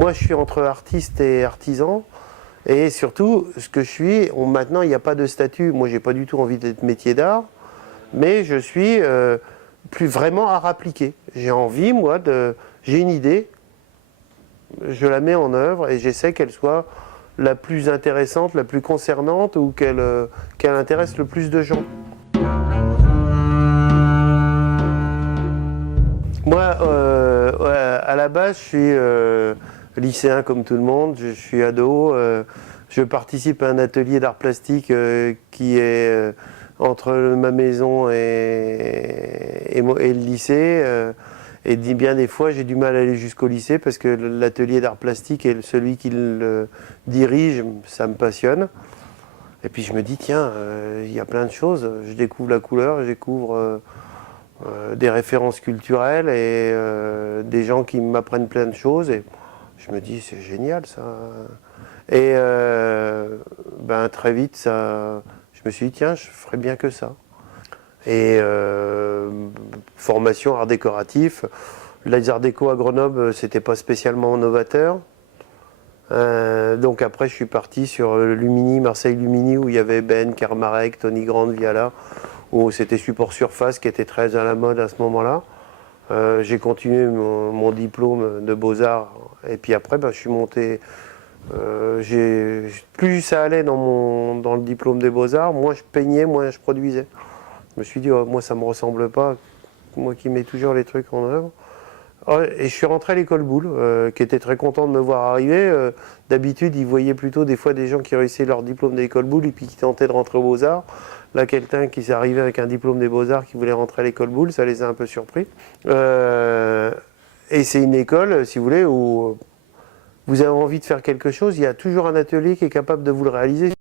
Moi, je suis entre artiste et artisan. Et surtout, ce que je suis, maintenant, il n'y a pas de statut. Moi, j'ai pas du tout envie d'être métier d'art, mais je suis plus vraiment art appliqué. J'ai envie, moi, j'ai une idée, je la mets en œuvre et j'essaie qu'elle soit la plus intéressante, la plus concernante ou qu'elle intéresse le plus de gens. Moi, à la base, je suis lycéen comme tout le monde, je suis ado. Je participe à un atelier d'art plastique qui est entre ma maison et le lycée. Et bien des fois, j'ai du mal à aller jusqu'au lycée parce que l'atelier d'art plastique et celui qui le dirige, ça me passionne. Et puis je me dis, tiens, il y a plein de choses. Je découvre la couleur, je découvre des références culturelles et des gens qui m'apprennent plein de choses. Et je me dis, c'est génial ça. Et très vite, je me suis dit, tiens, je ferais bien que ça. Et formation art décoratif. Les arts déco à Grenoble, c'était pas spécialement novateur. Donc après, je suis parti sur Lumini, Marseille Lumini, où il y avait Ben, Kermarek, Tony Grande, Viala, où c'était support surface qui était très à la mode à ce moment-là. J'ai continué mon diplôme de Beaux-Arts, et puis après, je suis monté. Plus ça allait dans le diplôme des Beaux-Arts, moins je peignais, moins je produisais. Je me suis dit, oh, moi ça me ressemble pas, moi qui mets toujours les trucs en œuvre. Et je suis rentré à l'école Boulle, qui était très content de me voir arriver. D'habitude, ils voyaient plutôt des fois des gens qui réussissaient leur diplôme de l'école Boulle et puis qui tentaient de rentrer aux Beaux-Arts. Là, quelqu'un qui s'est arrivé avec un diplôme des Beaux-Arts qui voulait rentrer à l'école Boulle, ça les a un peu surpris. Et c'est une école, si vous voulez, où vous avez envie de faire quelque chose, il y a toujours un atelier qui est capable de vous le réaliser.